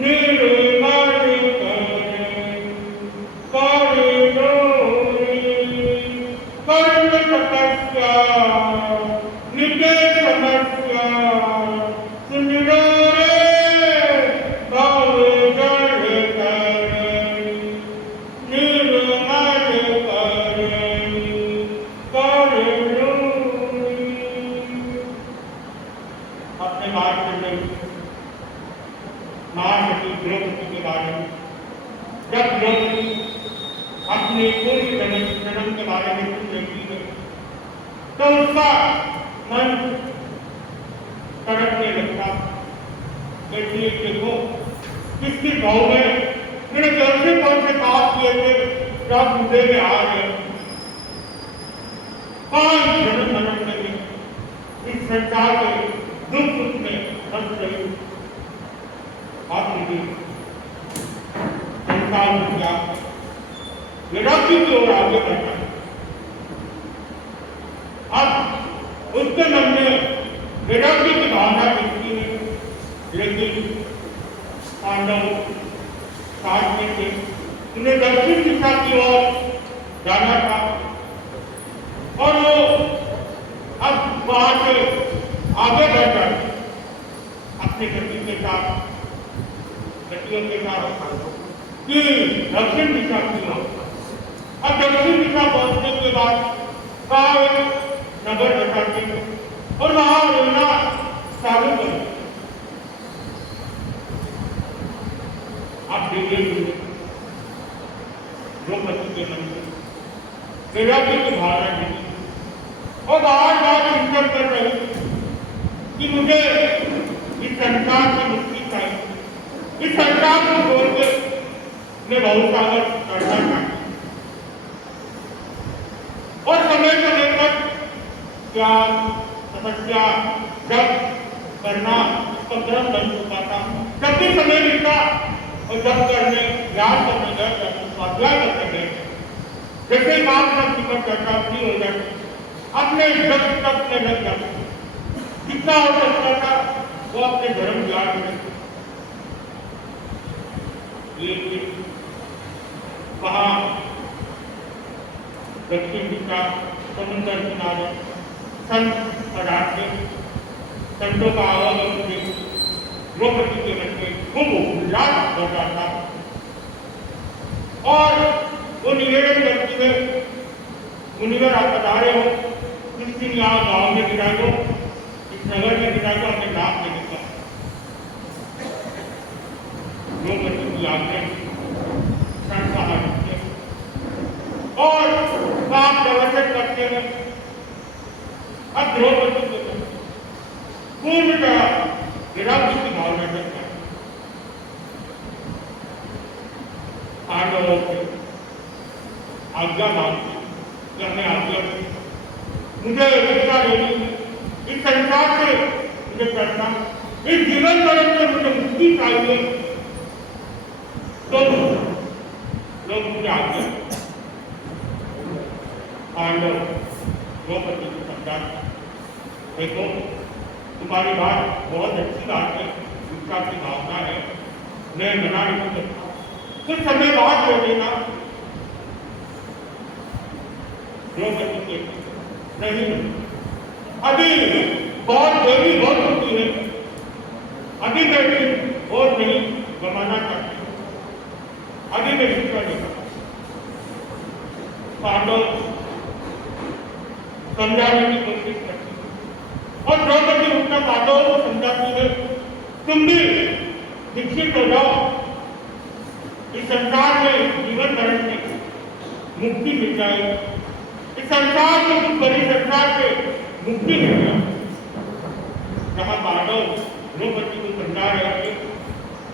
Nirvana महासती द्रौपदी के बारे में। जब द्रौपदी अपने पूर्व जन्म के बारे में सुन रही है तो उसका मन तड़पने लगता। कहती है देखो किसकी भाव में मैंने कैसे कौन से पाप किए थे जब मुझे में आ गए। 5 जन्म में इस संसार के दुख सुख में फंस रही आखिरी संसार में क्या वैराग्य की ओर आगे बढ़ना। अब उसके मन में वैराग्य की भावना दिखती है, लेकिन पांडव साथ में थे, उन्हें दक्षिण दिशा की ओर जाना था और वो अब वहां से आगे बढ़ जाते अपने गति के साथ गतियों के साथ कि दक्षिण दिशा की ओर। अब दक्षिण दिशा पहुंचने के बाद कहा नगर बसाते और वहां रहना चालू कर। आप देखिए द्रौपदी के मन में वैराग्य की भावना नहीं और बार बार चिंतन कर रही कि मुझे इस संसार से मुक्ति चाहिए, इस संसार को छोड़ के मैं बहुत सागर करना चाहती और समय को लेकर त्याग तपस्या जब करना उसका क्रम बन चुका था। जब भी समय मिलता और जब करने याद करने गए स्वाध्याय करने गए जैसे बात सब निकट चर्चा फ्री हो जाए अपने जब तक में लग जाते जितना हो सकता था वो अपने धर्म याद में। लेकिन वहां दक्षिण दिशा समुद्र किनारे संत पदार्थ संतों का आवागमन देख द्रौपदी के मन में खूब उल्लास बढ़ रहा था और वो निवेदन करती है मुनिवर आप बता रहे हो किस दिन यहाँ गाँव में गिरा दो, इस नगर में गिरा दो, हमें लाभ देने का। द्रौपदी की आज्ञा और आप प्रवचन करते हैं। अब द्रौपदी को पूर्णतः विराग्य की भावना करता है। पांडवों से आज्ञा मांगती कि हमें आज्ञा मुझे विद्या देनी, इस संसार से मुझे करना, इस जीवन मरण से मुझे मुक्ति चाहिए तो लोग मुझे आज्ञा। पांडव द्रौपदी को समझा देखो तुम्हारी बात बहुत अच्छी बात है, विद्या की भावना है, मैं मना नहीं सकता, कुछ समय बाद दे देना। द्रौपदी के नहीं अभी बहुत देरी हो चुकी है, अभी मैं और नहीं गमाना चाहती, अभी मैं शिक्षा नहीं करता। पांडव समझाने की कोशिश करती और द्रौपदी उनका पांडवों को समझाती है तुम भी दीक्षित हो जाओ, इस संसार में जीवन मरण में मुक्ति मिल जाएगी, इस संसार में कुछ बड़ी संसार से मुक्ति मिल जाए। जहां पांडव द्रौपदी को समझा रहे थे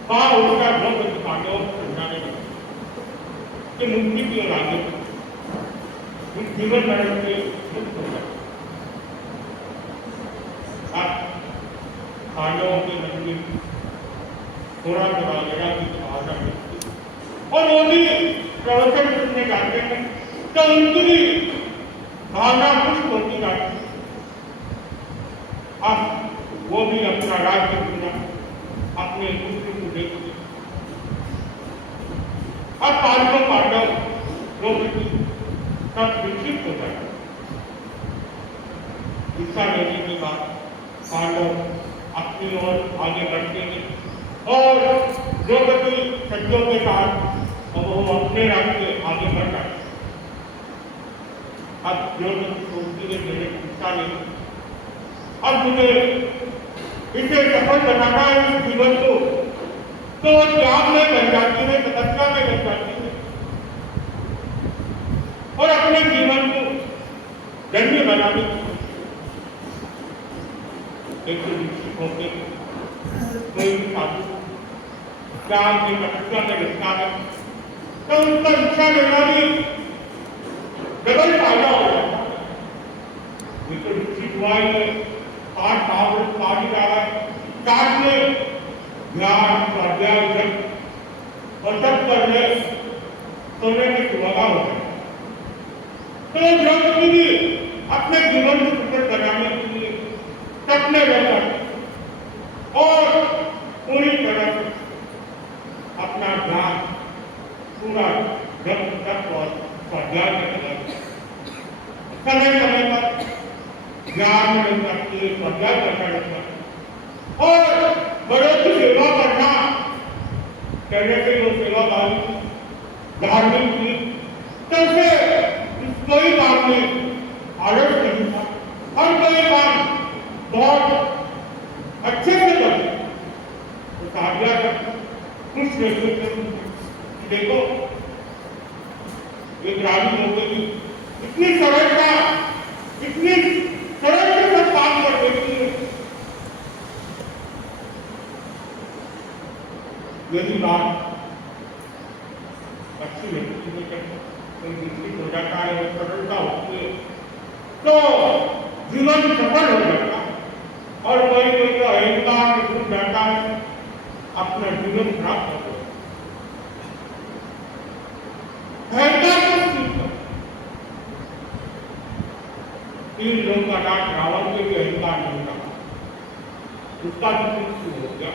वहां उनका द्रौपदी पांडवों को समझाने लगे कि मुक्ति की ओर आगे इस जीवन मरण से मुक्त हो जाए। पांडवों के मन में थोड़ा थोड़ा लड़ा की भावना मिलती और वो भी प्रवचन सुनने जाते हैं तो उनकी भी भावना कुछ होती जाती। अब वो भी अपना राज्य चुना, अपने पुत्र को देखते। अब पांडव द्रौपदी सब विकसित हो जाए। हिस्सा लेने के बाद पांडव अपनी ओर आगे बढ़ते हैं और द्रौपदी सज्जों के साथ वो अपने राज्य आगे बढ़ जाते। अब द्रौपदी सोचती है मेरे हिस्सा ले, अब मुझे इसे सफल बनाना है इस जीवन को, तो वो त्याग में बन जाती है, तपस्या में बन जाती है और अपने जीवन को धन्य बनाने की एक दीक्षित होते कोई भी साधु त्याग में तपस्या में लगता है तो उनका इच्छा लेना भी डबल फायदा हो जाता है। तो दीक्षित हुआ में 8 साल पारी रहा है, साथ में ज्ञान स्वाध्याय जप और तप करने सोने की सुविधा हो गई। तो द्रौपदी भी अपने जीवन को सुंदर बनाने के लिए तप में रहकर और पूरी तरह से अपना ज्ञान पूरा जप तप और स्वाध्याय में लगा। समय समय पर ज्ञान में करके स्वाध्याय करना लगता और बड़ों की सेवा करना कहने से वो सेवा भावी धार्मिक थी तो उसे कोई काम में आदर्श नहीं था। हर कोई काम बहुत अच्छे से करते तो साध्या कर कुछ नहीं। देखो एक रानी होते की इतनी सरलता इतनी सरल से सब काम कर देती है। यदि बात अच्छी लगती है कोई विकसित हो जाता है और सरलता होती है तो जीवन सफल हो जाता है और कोई कोई तो अहंकार में घुस जाता है अपना जीवन प्राप्त हो जाता है। अहंकार किस चीज का? 3 लोगों का नाम रावण के भी अहंकार नहीं था, उसका भी मृत्यु हो गया।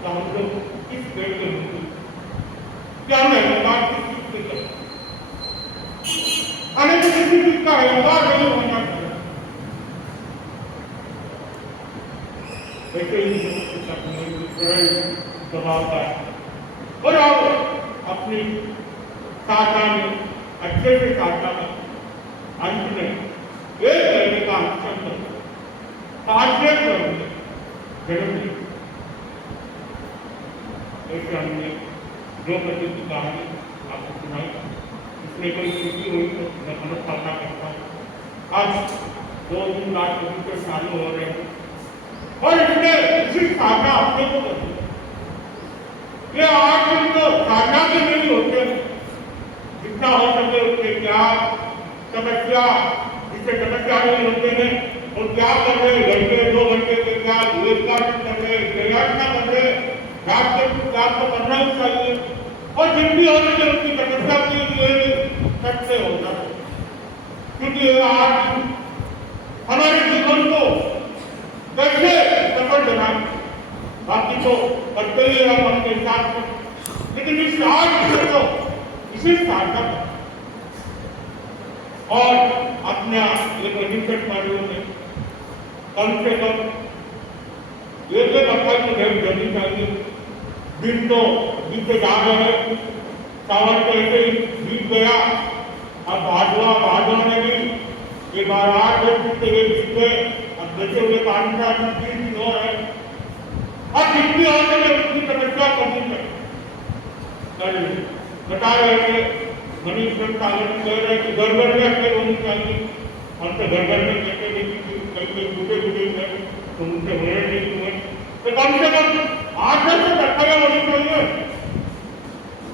तो हम लोग किस पेड़ के मृत्यु क्या हम अहंकार किस चीज के करते? अनेक किसी चीज का अहंकार नहीं होना चाहिए। वैसे ही स्वभाव का है और आप अपनी साधना में अच्छे से साधना में अंत में एक करने का अंत आश्रय करेंगे जन्म ऐसे हमने द्रौपदी की कहानी आपको सुनाई। इसमें कोई खुशी हुई तो मैं मदद करना करता हूँ। आज 2 दिन बाद पवित्र चालू हो रहे हैं और इसने इसी साधना अपने को कर ये 8 दिन तो साधना के नहीं होते जितना हो सके उसके क्या तपस्या जिससे तपस्या नहीं होते हैं और क्या कर रहे घंटे 2 घंटे के क्या कर रहे प्रयासना कर रहे रात के क्या तो करना ही चाहिए और जितनी हो सके उसकी तपस्या के लिए सबसे होता है क्योंकि आज हमारे जीवन को कैसे सफल बनाए बाकी तो करते ही हम अपने साथ में लेकिन इस आज को इसी सार्थक और अपना एक निकट कार्यों में कम से कम एक अट्ठाईस को भेंट करनी चाहिए। दिन तो बीते जा रहे हैं, सावन तो ऐसे ही बीत गया, अब भादवा ने भी ये 8 दिन बीते हुए बीत गए, अब बचे हुए 5 दिन और है। अब जितनी और सके उतनी तपस्या करनी चाहिए। बता रहे थे मनीष सागर कह रहे कि घर घर में अकेले होनी चाहिए। हम तो घर घर में कहते थे कि कहीं टूटे हैं तो उनसे होने नहीं हुए तो कम से कम 8-10 अट्ठाईस होनी चाहिए।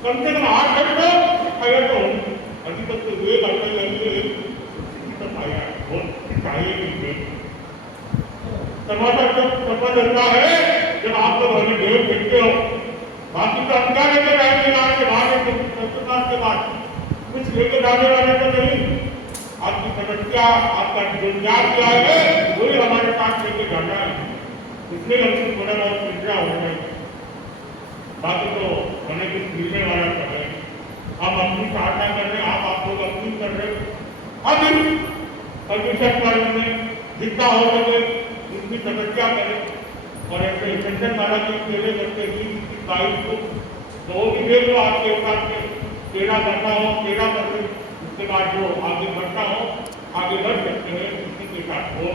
कम से कम 8-10 तो होनी। अभी तक तो 1 अट्ठाईस चाहिए नहीं। टमाटर जब सफल होता है जब आप लोग हमें देव देखते हो बाकी तो हम क्या लेकर आएंगे आज के बाद के बाद कुछ लेकर जाने वाले तो नहीं। आपकी समस्या आपका जो त्याग किया है वही हमारे पास लेके जाना है इसलिए हमसे थोड़ा बहुत चिंता हो रही है। बाकी तो हमें कुछ मिलने वाला कर रहे हम अपनी साधना कर रहे आप लोग अपनी कर रहे अब इस परमेश्वर पर में जितना हो सके उसकी तपस्या करें और ऐसे चंदन माला के केले करते 22 को तो वो भी देख लो आपके हिसाब से केला करना हो केला कर उसके बाद जो आगे बढ़ता हो आगे बढ़ सकते हैं इसी के साथ हो